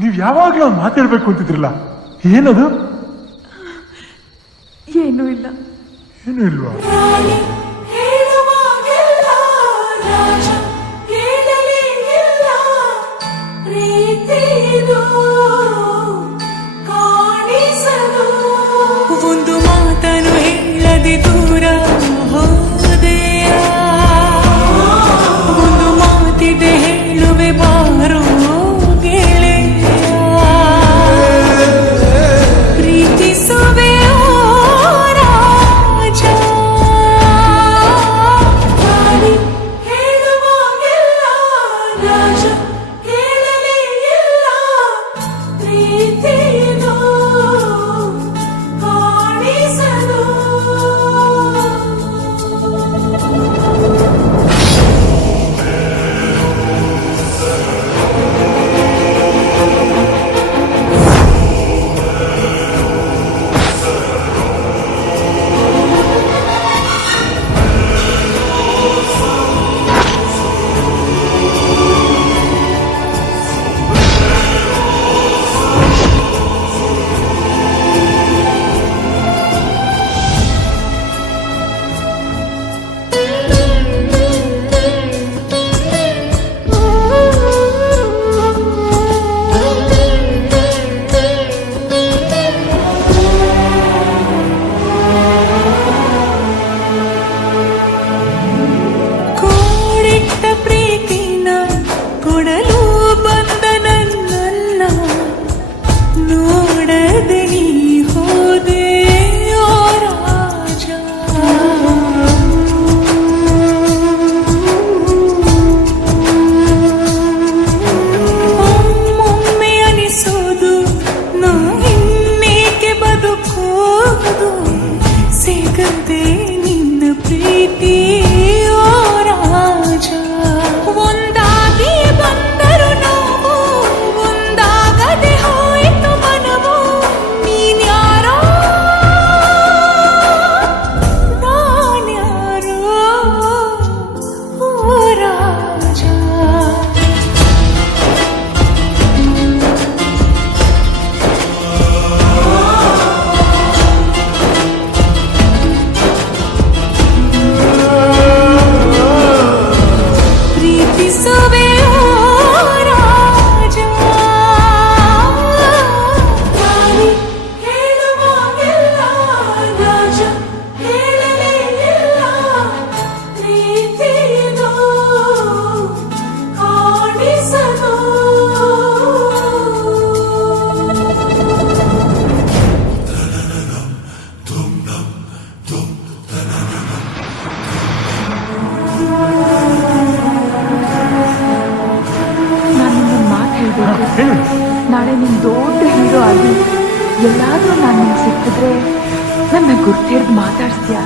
ನೀವ್ ಯಾವಾಗ್ಲೂ ಮಾತಾಡ್ಬೇಕು ಅಂತಿದ್ರಲ್ಲ, ಏನದು? ಏನೂ ಇಲ್ಲ. ಏನೂ ಇಲ್ವಾ? ಒಂದು ಮಾತನು ಹೇಳದೆ ದೂರ ಹೋದೆಯ, ಒಂದು ಮಾತಿದೆ ಹೇಳುವೆ ಬಾರೋ ಗೆಳೆಯ, ಪ್ರೀತಿಸುವೆ ರಾಜ, ಹೇಳುವಾಗೆಲ್ಲ ರಾಜ ಕೇಳಲೇ ಇಲ್ಲ, ಪ್ರೀತಿಯೇನೋ ಕಾಣಿಸಲು. ಕೋಡಿಟ್ಟ ಪ್ರೀತಿನ ಕೊಡಲು ಬಂದ ನನ್ನನ್ನ ನೋಡದೆ ನೀ ಹೋದೆ ಓ ರಾಜ, ಒಮ್ಮೊಮ್ಮೆ ಅನಿಸೋದು ನಾ ಇನ್ನೇಕೆ ಬದುಕೋದು, ಸಿಗದೆ ನಿನ್ನ ಪ್ರೀತಿ ಓ ರಾಜ. ಒಂದಾಗಿ ಬಂದರು ನಾವು, ಒಂದಾಗದೆ ಹೋಯಿತು ಮನವು, ನೀನ್ಯಾರೋ ನಾನ್ಯಾರೋ ಓ ರಾಜ. ಪ್ರೀತಿಸುವೆ ಓ ರಾಜ, ಹೇಳುವಾಗೆಲ್ಲ ರಾಜ ಹೇಳಲೇ ಇಲ್ಲ, ಪ್ರೀತಿಯೇನೋ ಕಾಣಿಸಲು. ನಾನು ನಿನ್ನ ಮಾತು ಹೇಳ್ಬೇಕು. ಹೇಳು. ನಾಳೆ ನೀನು ದೊಡ್ಡ ಹೀರೋ ಆಗಿ ಎಲ್ಲಾದ್ರೂ ನಾನು ನಿಮ್ಗೆ ಸಿಕ್ಕಿದ್ರೆ ನನ್ನ ಗುರ್ತಿಡ್ದು ಮಾತಾಡ್ಸ್ತೀಯಾ?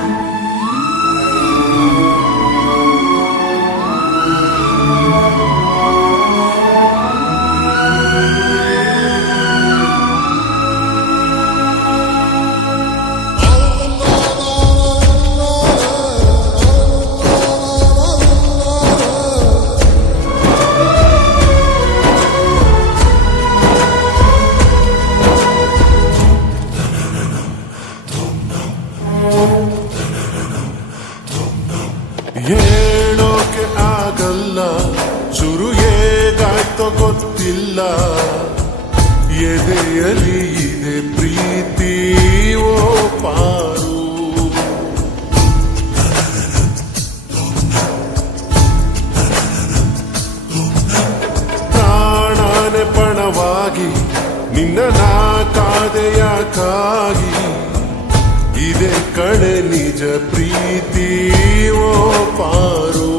ಹೇಳೋಕೆ ಆಗಲ್ಲ, ಶುರು ಹೇಗಾಯ್ತೋ ಗೊತ್ತಿಲ್ಲ, ಎದೆಯಲಿ ಇದೆ ಪ್ರೀತಿ ಓ ಪಾರು, ಪ್ರಾಣನೆ ಪಣವಾಗಿ ನಿನ್ನ ನಾ ಕಾದೆಯಾಕಾಗಿ, ಇದೆ ಕಡೆ ನಿಜ ಪ್ರೀತಿ ಓ ಪಾರು,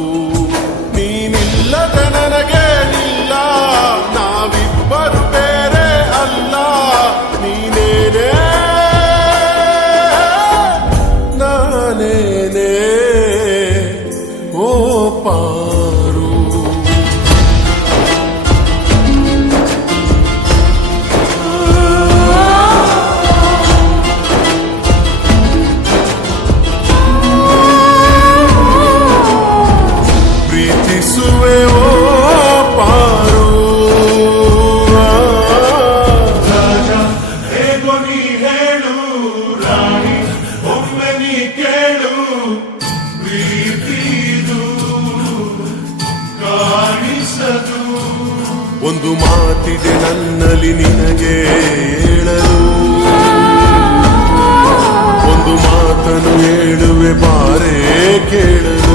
ನೀನಿಲ್ಲದ ನನಗೆ ಇಲ್ಲ, ನಾವಿಬ್ಬರು ಬೇರೆ ಅಲ್ಲ, ನೀನೇನೇ ನಾನೇನೇ ಓ ಪಾರು. ಒಂದು ಮಾತಿದೆ ನನ್ನಲ್ಲಿ ನಿನಗೆ ಹೇಳಲು ಒಂದು ಮಾತನ್ನು ಹೇಳುವೆ ಬಾರೇ ಕೇಳಲು